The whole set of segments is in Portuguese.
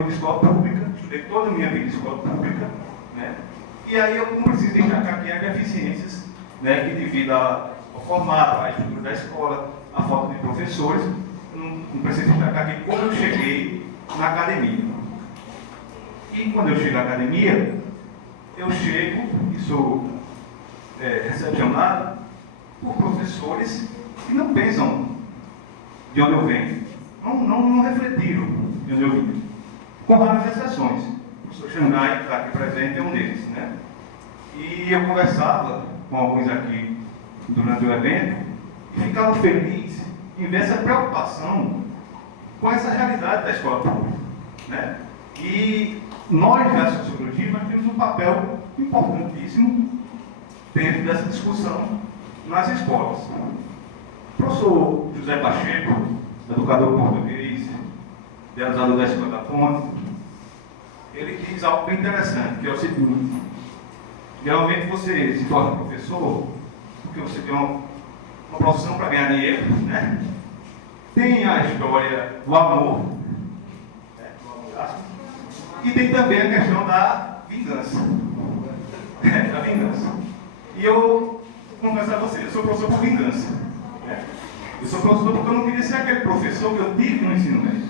de escola pública, estudei toda a minha vida em escola pública, né? E aí eu não preciso destacar aqui as deficiências, né, que devido ao formato, à estrutura da escola, à falta de professores, não preciso destacar aqui como eu cheguei na academia. E quando eu chego na academia, eu chego e sou recepcionado por professores que não pensam de onde eu venho, não refletiram de onde eu vim. Com raras exceções. O professor Xangai, que está aqui presente, é um deles, né? E eu conversava com alguns aqui durante o evento e ficava feliz em ver essa preocupação com essa realidade da escola pública, né? E nós, da sociologia, nós temos um papel importantíssimo dentro dessa discussão nas escolas. O professor José Pacheco, educador português, idealizador da Escola da Ponte, ele diz algo bem interessante, que é o seguinte: geralmente você se torna professor porque você tem uma profissão para ganhar dinheiro, né? Tem a história do amor, né? E tem também a questão da vingança. Da vingança. E eu vou confessar a vocês, eu sou professor por vingança. Eu sou professor porque eu não queria ser aquele professor que eu tive no ensino médio.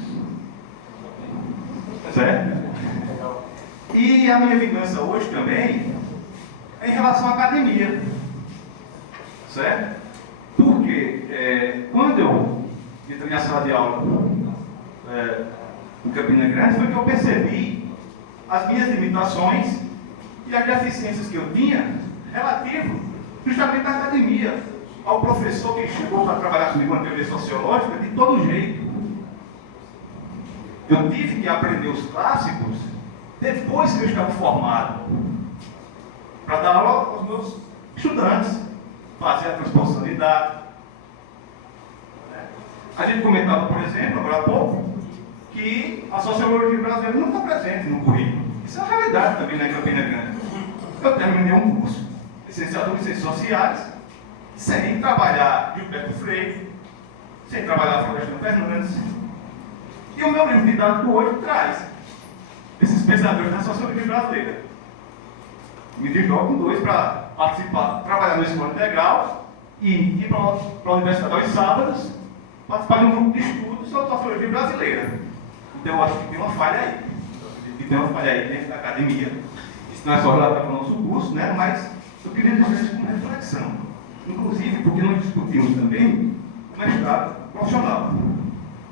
Certo? E a minha vingança hoje também é em relação à academia. Certo? Porque quando eu entrei na sala de aula em Campina Grande, foi que eu percebi as minhas limitações e as deficiências que eu tinha relativo justamente à academia, ao professor que chegou para trabalhar comigo na teoria sociológica de todo jeito. Eu tive que aprender os clássicos depois que eu estava formado, para dar aula aos meus estudantes, fazer a transposição de dados. A gente comentava, por exemplo, agora há pouco, que a sociologia brasileira não está presente no currículo. Isso é uma realidade também na Campina Grande. Eu terminei um curso, licenciatura em Ciências Sociais, sem trabalhar Gilberto Freire, sem trabalhar Florestan Fernandes. E o meu livro didático hoje traz esses pensadores da sociologia brasileira. Me desloco com dois para participar, trabalhar na escola integral e ir para a universidade aos sábados, participar de um grupo de estudos sobre sociologia brasileira. Então eu acho que tem uma falha aí. E tem uma falha aí dentro da academia. Isso não é só relativo ao nosso curso, né? Mas eu queria dizer isso como reflexão. Inclusive porque nós discutimos também o mestrado profissional,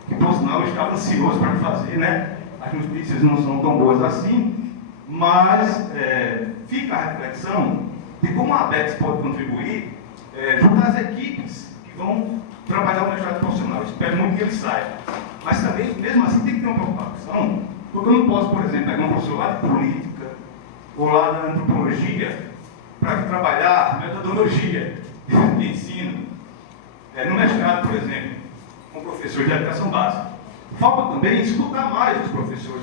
que por sinal eu estava ansioso para fazer, né? As notícias não são tão boas assim, mas fica a reflexão de como a ABEX pode contribuir junto às equipes que vão trabalhar o mestrado profissional. Espero muito que ele saiba. Mas também, mesmo assim, tem que ter uma preocupação, porque eu não posso, por exemplo, pegar um professor lá de política ou lá da antropologia para trabalhar metodologia de ensino. No mestrado, por exemplo, com professor de educação básica. Falta também escutar mais os professores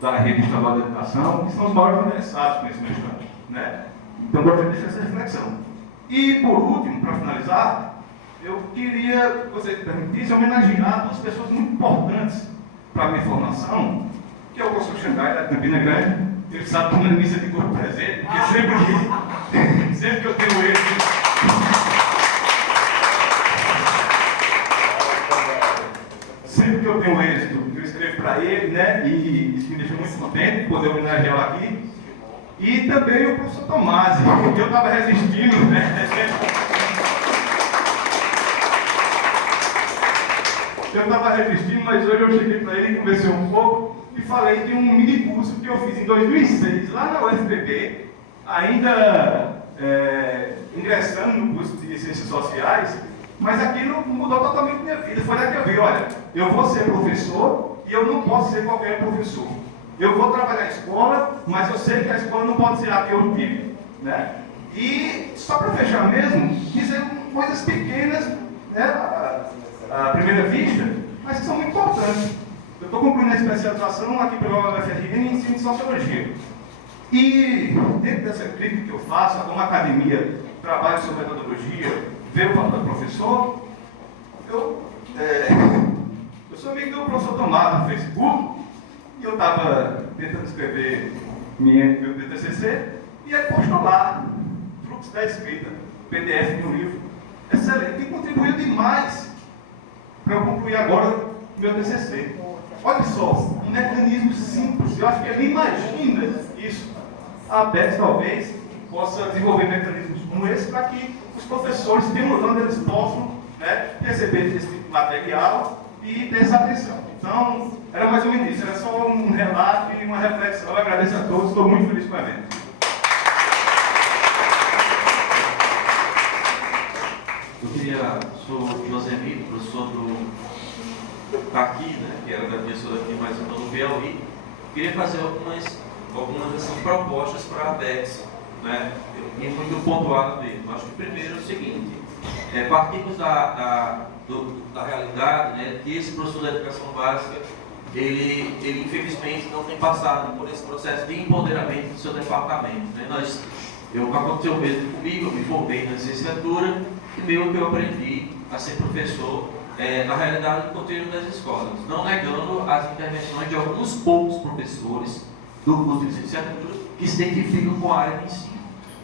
da rede estadual de educação, que são os maiores interessados com esse mestrado, né? Então, eu gostaria de deixar essa reflexão. E, por último, para finalizar, eu queria que você me permitisse homenagear duas pessoas muito importantes para a minha formação, que é o professor Xangai, da Campina Grande. Ele sabe como é missa de corpo presente, porque sempre que eu tenho ele. Sempre que eu tenho êxito, eu escrevo para ele, né? E isso me deixa muito contente poder homenageá-lo aqui. E também o professor Tomasi, que eu estava resistindo, né? Eu estava resistindo, mas hoje eu cheguei para ele e conversei um pouco e falei de um mini curso que eu fiz em 2006, lá na UFPB, ainda ingressando no curso de Ciências Sociais. Mas aquilo mudou totalmente minha vida. Foi lá que eu vi, olha, eu vou ser professor e eu não posso ser qualquer professor. Eu vou trabalhar na escola, mas eu sei que a escola não pode ser a que eu tive, né? E só para fechar mesmo, dizer coisas pequenas, né, à primeira vista, mas que são muito importantes. Eu estou concluindo a especialização aqui pela UFRN em ensino de sociologia. E dentro dessa crítica que eu faço, uma academia, trabalho sobre metodologia, ver o papel do professor, eu sou amigo do professor Tomás no Facebook, E eu estava tentando escrever meu TCC, e ele postou lá, fluxo da escrita, PDF de um livro, excelente, e contribuiu demais para eu concluir agora meu TCC. Olha só, um mecanismo simples, eu acho que ele imagina isso. A ABEX talvez possa desenvolver mecanismos como esse para que os professores, estimulando, eles possam, né, receber esse tipo de material e ter essa atenção. Então, era mais ou menos isso, era só um relato e uma reflexão. Eu agradeço a todos, estou muito feliz com o evento. Eu queria, sou José Mito, professor está aqui, né, que era da professora aqui, mas eu não vi ali. Queria fazer algumas assim, propostas para a ABEX, né, e muito pontuado mesmo. Acho que primeiro é o seguinte, partimos da realidade, né, que esse professor da educação básica, ele infelizmente não tem passado por esse processo de empoderamento do seu departamento. Né? Aconteceu mesmo comigo, eu me formei na licenciatura, e meio que eu aprendi a ser professor na realidade do conteúdo das escolas, não negando as intervenções de alguns poucos professores do curso de licenciatura que se identificam com a área de ensino.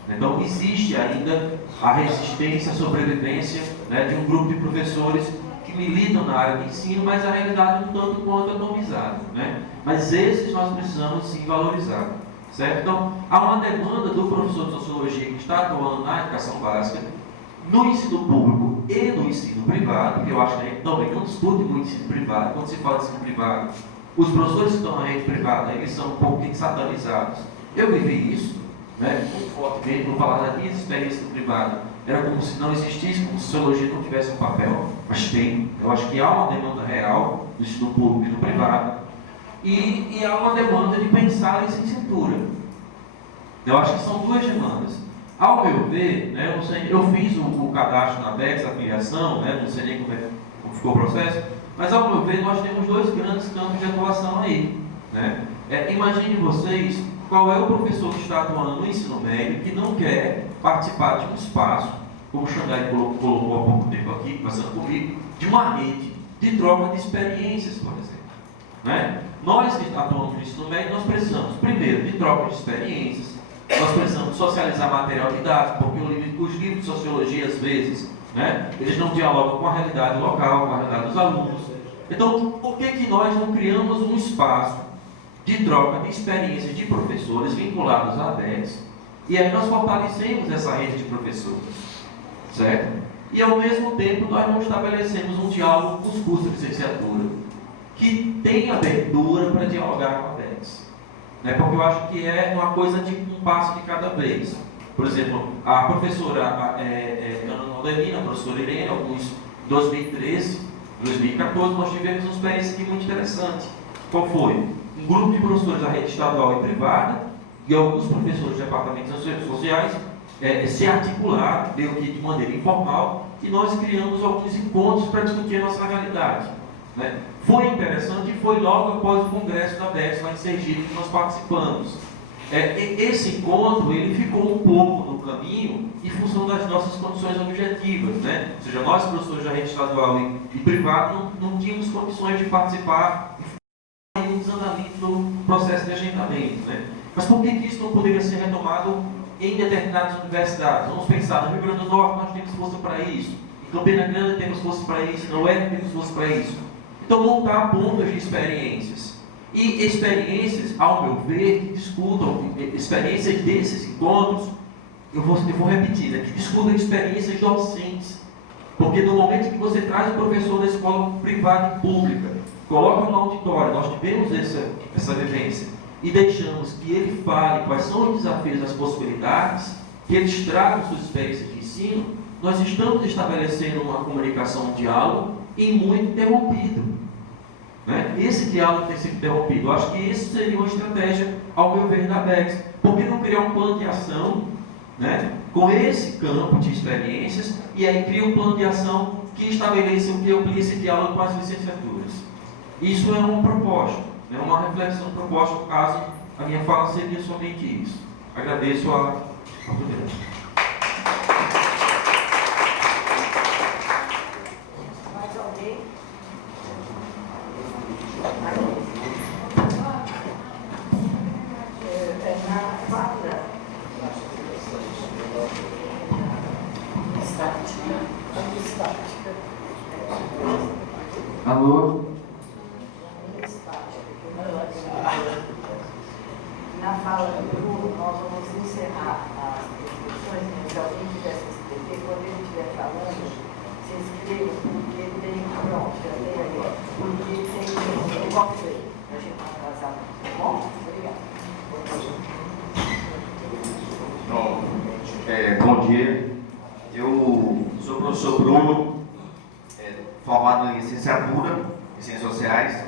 Então, existe ainda a resistência, a sobrevivência, né, de um grupo de professores que militam na área de ensino, mas a realidade é um tanto quanto atomizada. Né? Mas esses nós precisamos sim valorizar. Certo? Então, há uma demanda do professor de sociologia que está atuando na educação básica, no ensino público e no ensino privado, que eu acho que a gente também não discute muito ensino privado. Quando se fala de ensino privado, os professores que estão na rede privada, eles são um pouco satanizados. Eu vivi isso, né, muito fortemente, vou falar da minha experiência no privado. Era como se não existisse, como se a sociologia não tivesse um papel, mas tem. Eu acho que há uma demanda real do ensino público e no privado, e há uma demanda de pensar a licenciatura. Eu acho que são duas demandas. Ao meu ver, né, eu fiz o cadastro na ABEX, a filiação, né, não sei nem como ficou o processo, mas ao meu ver nós temos dois grandes campos de atuação aí. Né? Imagine vocês qual é o professor que está atuando no ensino médio que não quer participar de um espaço, como o Xangai colocou há pouco tempo aqui, passando comigo, de uma rede de troca de experiências, por exemplo. Né? Nós que atuamos no ensino médio, nós precisamos, primeiro, de troca de experiências. Nós precisamos socializar material didático, porque os livros de sociologia, às vezes, né, eles não dialogam com a realidade local, com a realidade dos alunos. Então, por que nós não criamos um espaço de troca de experiências de professores vinculados à ABEX? E aí nós fortalecemos essa rede de professores, certo? E ao mesmo tempo nós não estabelecemos um diálogo com os cursos de licenciatura, que tem abertura para dialogar com a ABEX. Porque eu acho que é uma coisa de um passo de cada vez. Por exemplo, a professora Ana Nodelina, a professora Irene, em 2013, 2014, nós tivemos uma experiência aqui muito interessante. Qual foi? Um grupo de professores da rede estadual e privada e alguns professores de departamentos sociais se articularam, meio que de maneira informal, e nós criamos alguns encontros para discutir a nossa realidade. Né? Foi interessante e foi logo após o congresso da ABEX lá em Sergipe que nós participamos. Esse encontro ele ficou um pouco no caminho em função das nossas condições objetivas. Né? Ou seja, nós, professores da rede estadual e privada, não tínhamos condições de participar e um desandamento no processo de agendamento. Né? Mas por que isso não poderia ser retomado em determinadas universidades? Vamos pensar, no Rio Grande do Norte nós temos força para isso, em Campina Grande temos força para isso, na UERJ temos força para isso. Então, montar pontos de experiências. E experiências, ao meu ver, que discutam, experiências desses encontros, eu vou repetir, né, que discutam experiências docentes. Porque no momento que você traz o professor da escola privada e pública, coloca no auditório, nós tivemos essa vivência, e deixamos que ele fale quais são os desafios, as possibilidades, que eles tragam suas experiências de ensino, nós estamos estabelecendo uma comunicação, um diálogo, e muito interrompido. Né? Esse diálogo tem sido interrompido. Eu acho que isso seria uma estratégia, ao meu ver, da ABEX. Por que não criar um plano de ação, né, com esse campo de experiências, e aí cria um plano de ação que estabeleça o que amplia esse diálogo com as licenciaturas? Isso é uma proposta, é uma reflexão proposta, no caso, a minha fala seria somente isso. Agradeço a oportunidade. Alô? Na fala do Bruno, nós vamos encerrar as discussões, mas se alguém quiser se inscrever, quando ele estiver falando, se inscreva, porque tem, pronto, já tem aí, porque tem copy a gente não atrasar, tá bom? Obrigada. Bom dia, eu sou o professor Bruno, formado em licenciatura em Ciências Sociais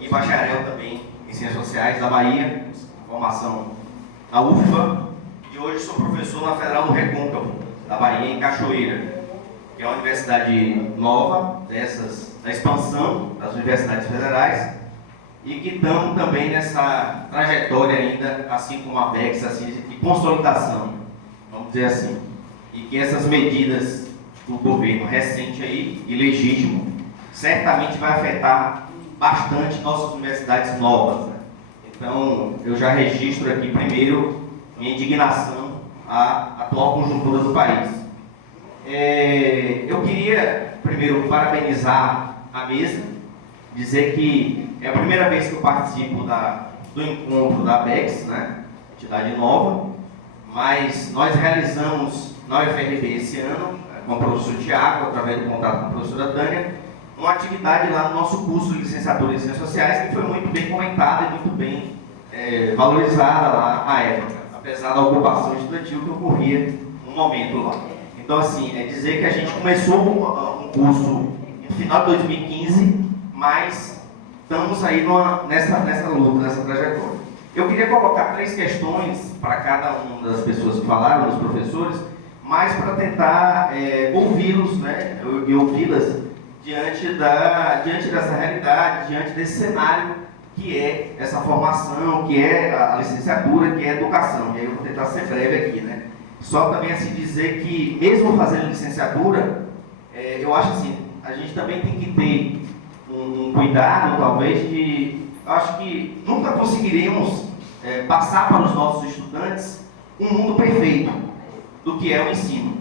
e bacharel também em Ciências Sociais da Bahia, formação na UFBA, e hoje sou professor na Federal do Recôncavo, da Bahia, em Cachoeira, que é uma universidade nova, da expansão das universidades federais, e que estamos também nessa trajetória ainda, assim como a BEX, assim, de consolidação, vamos dizer assim, e que essas medidas do governo recente aí, e legítimo, certamente vai afetar bastante nossas universidades novas, né? Então, eu já registro aqui primeiro minha indignação à atual conjuntura do país. Eu queria primeiro parabenizar a mesa, dizer que é a primeira vez que eu participo do encontro da ABEX, né, entidade nova, mas nós realizamos na UFRB esse ano, com o professor Tiago, através do contato com a professora Tânia, uma atividade lá no nosso curso de licenciatura em Ciências Sociais, que foi muito bem comentada e muito bem valorizada lá à época, apesar da ocupação estudantil que ocorria no momento lá. Então, assim, é dizer que a gente começou um curso no final de 2015, mas estamos aí nessa luta, nessa trajetória. Eu queria colocar 3 questões para cada uma das pessoas que falaram, dos professores, mas para tentar ouvi-los, né, e ouvi-las diante dessa realidade, diante desse cenário que é essa formação, que é a licenciatura, que é a educação. E aí eu vou tentar ser breve aqui, né? Só também assim dizer que, mesmo fazendo licenciatura, eu acho assim, a gente também tem que ter um cuidado, talvez, eu acho que nunca conseguiremos passar para os nossos estudantes um mundo perfeito do que é o ensino,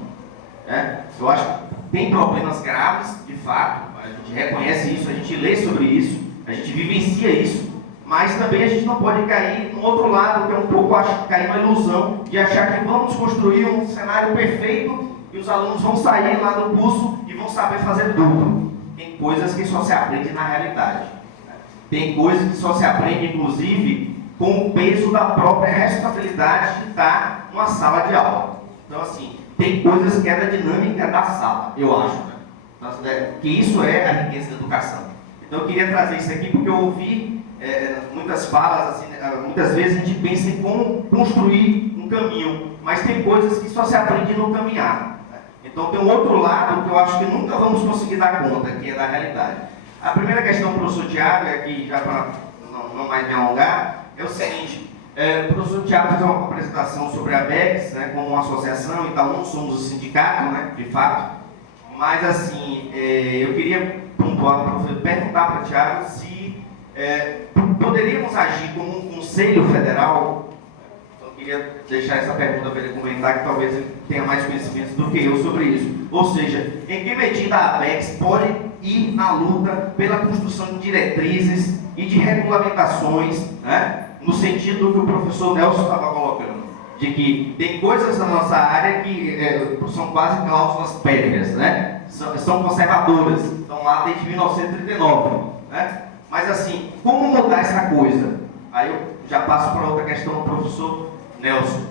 né? Eu acho que tem problemas graves, de fato, a gente reconhece isso, a gente lê sobre isso, a gente vivencia isso, mas também a gente não pode cair no outro lado, que é um pouco cair na ilusão de achar que vamos construir um cenário perfeito e os alunos vão sair lá do curso e vão saber fazer tudo. Tem coisas que só se aprende na realidade. Tem coisas que só se aprende, inclusive, com o peso da própria responsabilidade de estar numa sala de aula. Então, assim, tem coisas que é da dinâmica da sala, eu acho, né? Que isso é a riqueza da educação. Então, eu queria trazer isso aqui porque eu ouvi muitas falas, assim, muitas vezes a gente pensa em como construir um caminho, mas tem coisas que só se aprende no caminhar. Então, tem um outro lado que eu acho que nunca vamos conseguir dar conta, que é da realidade. A primeira questão do professor Tiago, aqui já para não mais me alongar, é o seguinte: o professor Tiago fez uma apresentação sobre a BEX, né, como uma associação e tal, não somos o sindicato, né, de fato, mas assim, eu queria perguntar para o Tiago se poderíamos agir como um conselho federal. Então, eu queria deixar essa pergunta para ele comentar, que talvez ele tenha mais conhecimento do que eu sobre isso. Ou seja, em que medida a ABEX pode ir na luta pela construção de diretrizes e de regulamentações, né, no sentido do que o professor Nelson estava colocando, de que tem coisas na nossa área que são quase cláusulas pétreas, né, são conservadoras, estão lá desde 1939, né? Mas assim, como mudar essa coisa? Aí eu já passo para outra questão do professor Nelson.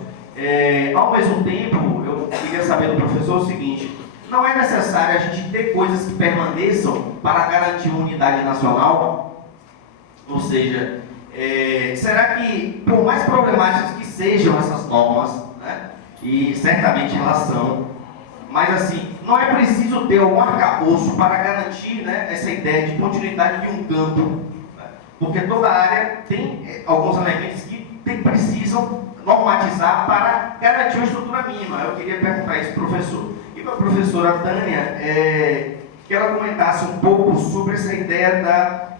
Ao mesmo tempo, eu queria saber do professor o seguinte: não é necessário a gente ter coisas que permaneçam para garantir uma unidade nacional? Ou seja, será que, por mais problemáticas que sejam essas normas, né, e certamente elas são, mas assim, não é preciso ter algum arcabouço para garantir, né, essa ideia de continuidade de um campo, né? Porque toda área tem alguns elementos que precisam normatizar para garantir uma estrutura mínima. Eu queria perguntar isso para o professor. E para a professora Tânia, que ela comentasse um pouco sobre essa ideia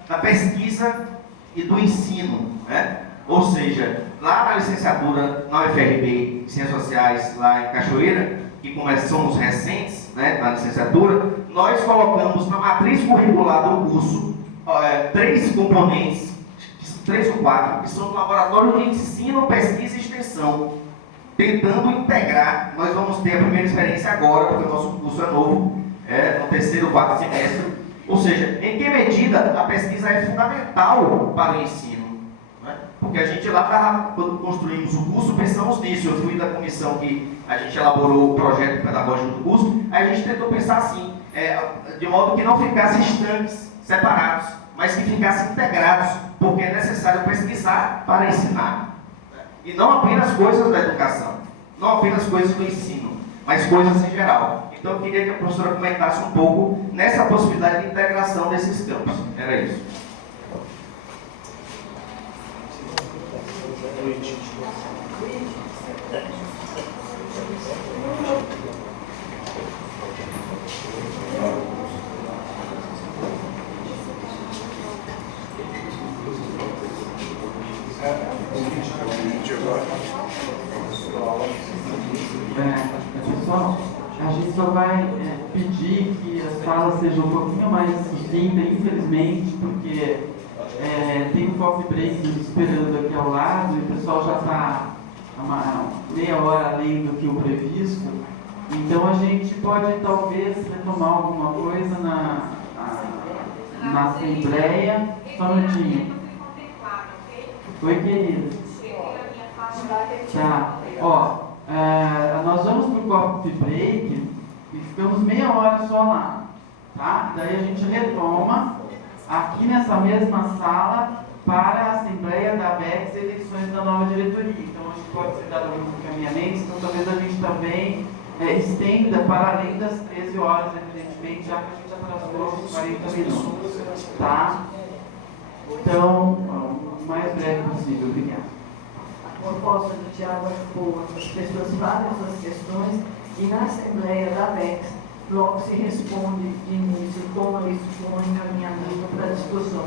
da pesquisa e do ensino, né? Ou seja, lá na licenciatura, na UFRB, Ciências Sociais, lá em Cachoeira, que como somos recentes, né, na licenciatura, nós colocamos na matriz curricular do curso 3 componentes, 3 ou 4, que são laboratórios de ensino, pesquisa e extensão, tentando integrar. Nós vamos ter a primeira experiência agora, porque o nosso curso é novo, no terceiro ou quarto semestre. Ou seja, em que medida a pesquisa é fundamental para o ensino? Né? Porque a gente lá, quando construímos o curso, pensamos nisso. Eu fui da comissão que a gente elaborou o projeto pedagógico do curso, aí a gente tentou pensar assim, de modo que não ficassem estanques, separados, mas que ficassem integrados, porque é necessário pesquisar para ensinar. E não apenas coisas da educação, não apenas coisas do ensino, mas coisas em geral. Então eu queria que a professora comentasse um pouco nessa possibilidade de integração desses campos. Era isso. Pessoal, a gente só vai pedir que a sala seja um pouquinho mais sucinta, infelizmente, porque tem um coffee break nos esperando aqui ao lado e o pessoal já está uma meia hora além do que o previsto. Então a gente pode talvez retomar alguma coisa na Assembleia. Só um minutinho. Oi, querida. Tá. Ó. Nós vamos para o coffee break e ficamos meia hora só lá, tá? Daí a gente retoma aqui nessa mesma sala para a Assembleia da ABEX e eleições da nova diretoria. Então a gente pode ser dado alguns encaminhamentos, então talvez a gente também estenda para além das 13 horas, evidentemente, já que a gente atrasou os 40 minutos, tá? Então, o mais breve possível. Obrigado. A proposta do Tiago é boa, as pessoas fazem suas questões e na Assembleia da ABEX logo se responde de início como isso foi um encaminhamento para discussão.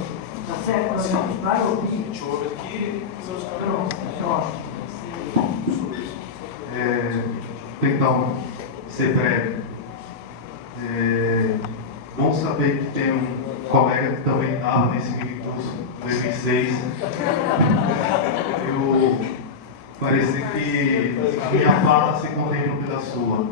Tá certo? A gente vai ouvir. A gente ouve aqui e fazemos Pronto, ótimo. Tentar ser breve. Bom saber que tem um colega que também estava nesse mini curso 2006. Parece que a minha fala se contempla pela sua.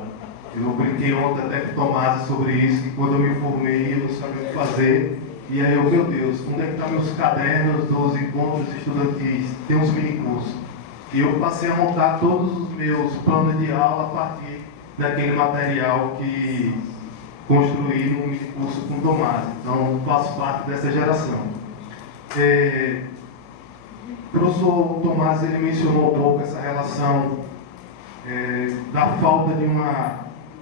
Eu brinquei ontem até com o Tomás sobre isso, que quando eu me formei eu não sabia o que fazer. E aí meu Deus, onde é que estão meus cadernos dos encontros estudantis? Tem uns minicursos. E eu passei a montar todos os meus planos de aula a partir daquele material que construí no minicurso com o Tomás. Então faço parte dessa geração. O professor Tomás ele mencionou um pouco essa relação da falta de uma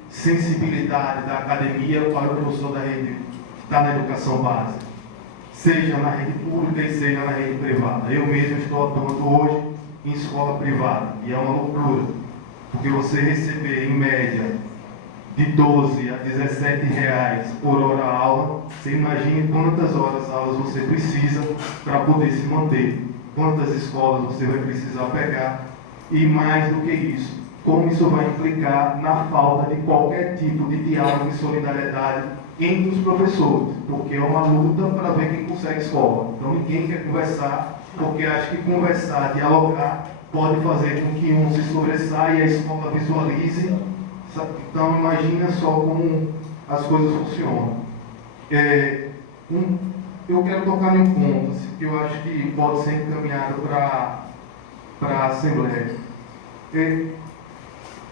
sensibilidade da academia para o professor da rede que está na educação básica, seja na rede pública e seja na rede privada. Eu mesmo estou atuando hoje em escola privada e é uma loucura, porque você receber em média de 12 a 17 reais por hora aula, você imagina quantas horas aulas você precisa para poder se manter. Quantas escolas você vai precisar pegar e mais do que isso, como isso vai implicar na falta de qualquer tipo de diálogo e solidariedade entre os professores, porque é uma luta para ver quem consegue escola. Então ninguém quer conversar, porque acha que conversar, dialogar, pode fazer com que um se sobressaia e a escola visualize. Então imagina só como as coisas funcionam. Eu quero tocar em um ponto que eu acho que pode ser encaminhado para a Assembleia.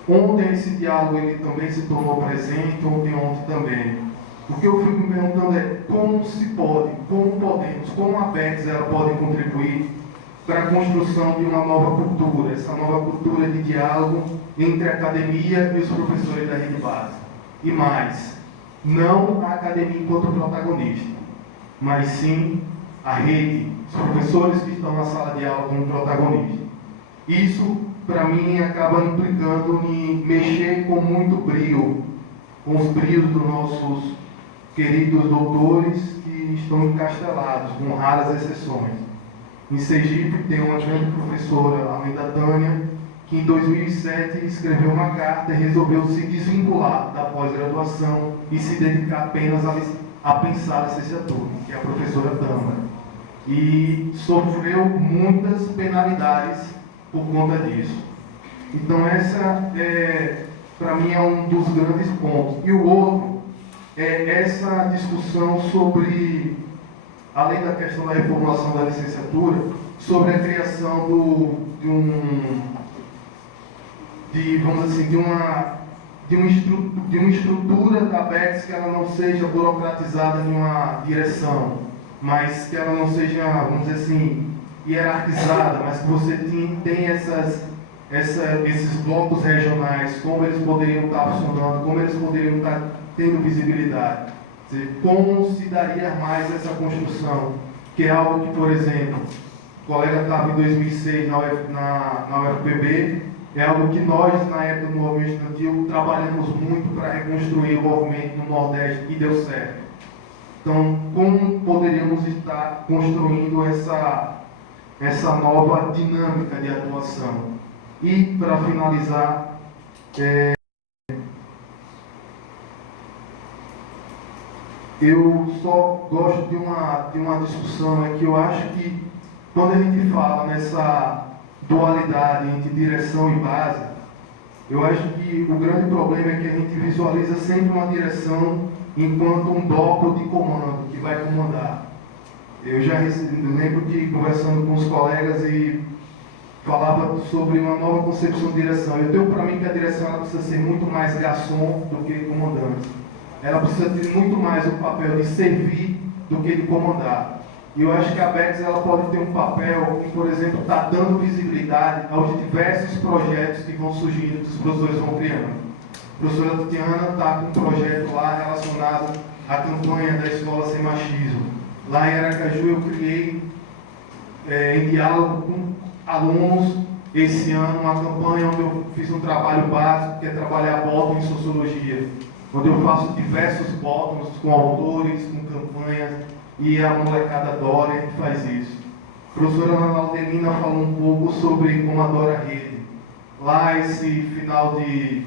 Ontem esse diálogo ele também se tornou presente, ontem também. O que eu fico me perguntando é como se pode, como podemos, como a ABEX ela pode contribuir para a construção de uma nova cultura, essa nova cultura de diálogo entre a academia e os professores da rede básica. E mais, não a academia enquanto protagonista, mas sim a rede, os professores que estão na sala de aula como protagonistas. Isso, para mim, acaba implicando em mexer com muito brio, com os brios dos nossos queridos doutores que estão encastelados, com raras exceções. Em Sergipe tem uma grande professora, além da Tânia, que em 2007 escreveu uma carta e resolveu se desvincular da pós-graduação e se dedicar apenas a pensar a licenciatura, que é a professora Tâmara. E sofreu muitas penalidades por conta disso. Então essa, para mim, é um dos grandes pontos. E o outro é essa discussão sobre, além da questão da reformulação da licenciatura, sobre a criação de uma estrutura da BEX que ela não seja burocratizada em uma direção, mas que ela não seja, vamos dizer assim, hierarquizada, mas que você tem esses blocos regionais, como eles poderiam estar funcionando, como eles poderiam estar tendo visibilidade. Quer dizer, como se daria mais essa construção, que é algo que, por exemplo, o colega estava em 2006 na UFPB, é algo que nós, na época do movimento estudantil, trabalhamos muito para reconstruir o movimento no Nordeste e deu certo. Então, como poderíamos estar construindo essa nova dinâmica de atuação? E, para finalizar, eu só gosto de uma discussão, é que eu acho que quando a gente fala nessa dualidade entre direção e base, eu acho que o grande problema é que a gente visualiza sempre uma direção enquanto um bloco de comando que vai comandar. Eu já lembro de conversando com os colegas e falava sobre uma nova concepção de direção. Eu tenho para mim que a direção ela precisa ser muito mais garçom do que comandante. Ela precisa ter muito mais o papel de servir do que de comandar. E eu acho que a BEX ela pode ter um papel que, por exemplo, está dando visibilidade aos diversos projetos que vão surgindo, que os professores vão criando. A professora Tatiana está com um projeto lá relacionado à campanha da Escola Sem Machismo. Lá em Aracaju eu criei, em diálogo com alunos, esse ano, uma campanha onde eu fiz um trabalho básico, que é trabalhar bóton em sociologia, onde eu faço diversos bótons com autores, com campanhas, e a molecada adora e a gente faz isso. A professora Ana Laudelina falou um pouco sobre como adora a rede. Lá, esse final de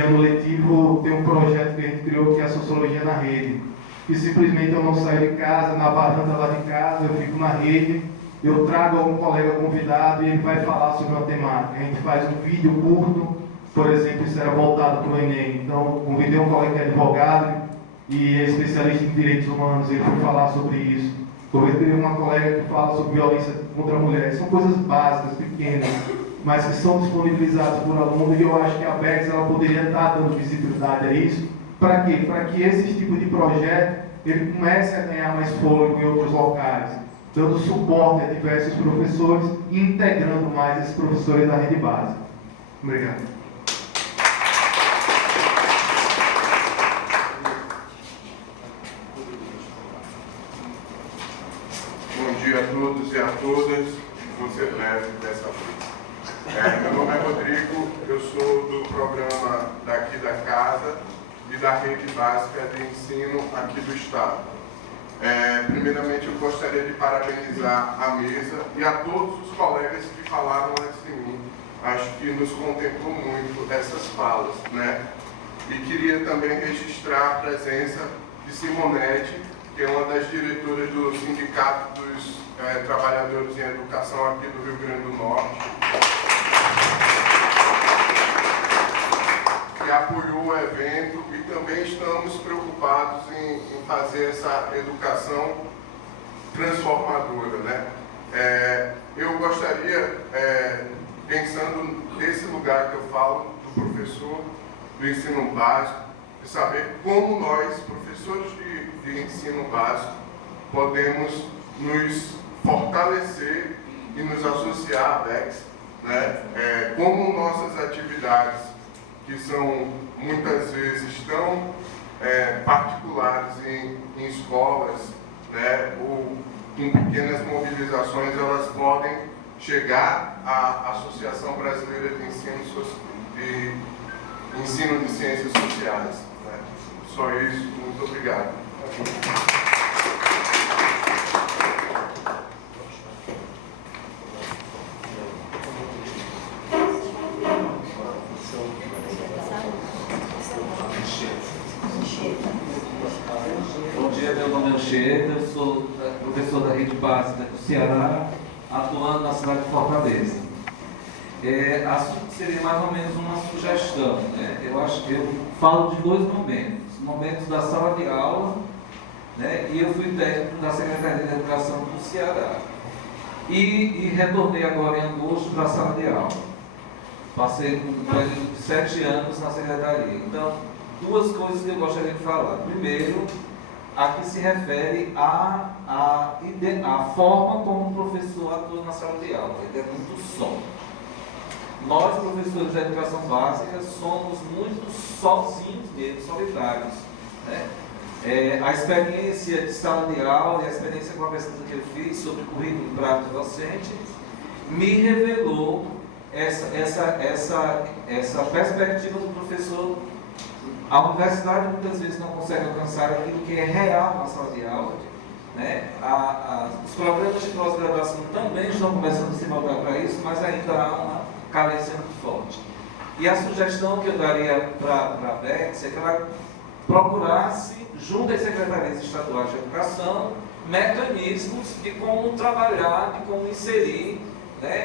ano letivo, tem um projeto que a gente criou que é a Sociologia na Rede. Que simplesmente eu não saio de casa, na varanda lá de casa, eu fico na rede, eu trago algum colega convidado e ele vai falar sobre uma temática. A gente faz um vídeo curto, por exemplo, isso era voltado para o Enem. Então, convidei um colega que é advogado e é especialista em direitos humanos, ele foi falar sobre isso. Convidei uma colega que fala sobre violência contra mulheres. São coisas básicas, pequenas, mas que são disponibilizadas por aluno, e eu acho que a BEX ela poderia estar dando visibilidade a isso. Para quê? Para que esse tipo de projeto ele comece a ganhar mais fôlego em outros locais, dando suporte a diversos professores e integrando mais esses professores da rede básica. Obrigado. Bom dia a todos e a todas. Vou ser breve dessa vez. Meu nome é Rodrigo, eu sou do programa daqui da casa e da rede básica de ensino aqui do Estado. Primeiramente, eu gostaria de parabenizar a mesa e a todos os colegas que falaram antes de mim. Acho que nos contemplou muito essas falas, né? E queria também registrar a presença de Simonete, que é uma das diretoras do Sindicato dos Trabalhadores em Educação aqui do Rio Grande do Norte, que apoiou o evento, e também estamos preocupados em fazer essa educação transformadora, né? Eu gostaria, pensando nesse lugar que eu falo, do professor do ensino básico, de saber como nós, professores de ensino básico, podemos nos fortalecer e nos associar à BEX, né? Como nossas atividades, que são muitas vezes tão particulares em escolas, né, ou em pequenas mobilizações, elas podem chegar à Associação Brasileira de Ensino de Ciências Sociais. Né? Só isso, muito obrigado. Anchieta, eu sou professor da rede básica do Ceará, atuando na cidade de Fortaleza. Seria mais ou menos uma sugestão, né? Eu falo de dois momentos da sala de aula, né? E eu fui técnico da Secretaria de Educação do Ceará. E retornei agora em agosto para a sala de aula. Passei um período de 7 anos na secretaria. Então, duas coisas que eu gostaria de falar. Primeiro, a que se refere à forma como o professor atua na sala de aula. Ele é muito só. Nós, professores da educação básica, somos muito sozinhos mesmo, solitários, né? A experiência de sala de aula e a experiência com a pesquisa que eu fiz sobre currículo e prática docente me revelou essa perspectiva do professor. A universidade muitas vezes não consegue alcançar aquilo que é real na sala de aula, né? Os programas de pós-graduação também estão começando a se voltar para isso, mas ainda há uma carência muito forte. E a sugestão que eu daria para a BEX é que ela procurasse, junto às secretarias estaduais de educação, mecanismos de como trabalhar, de como inserir, né,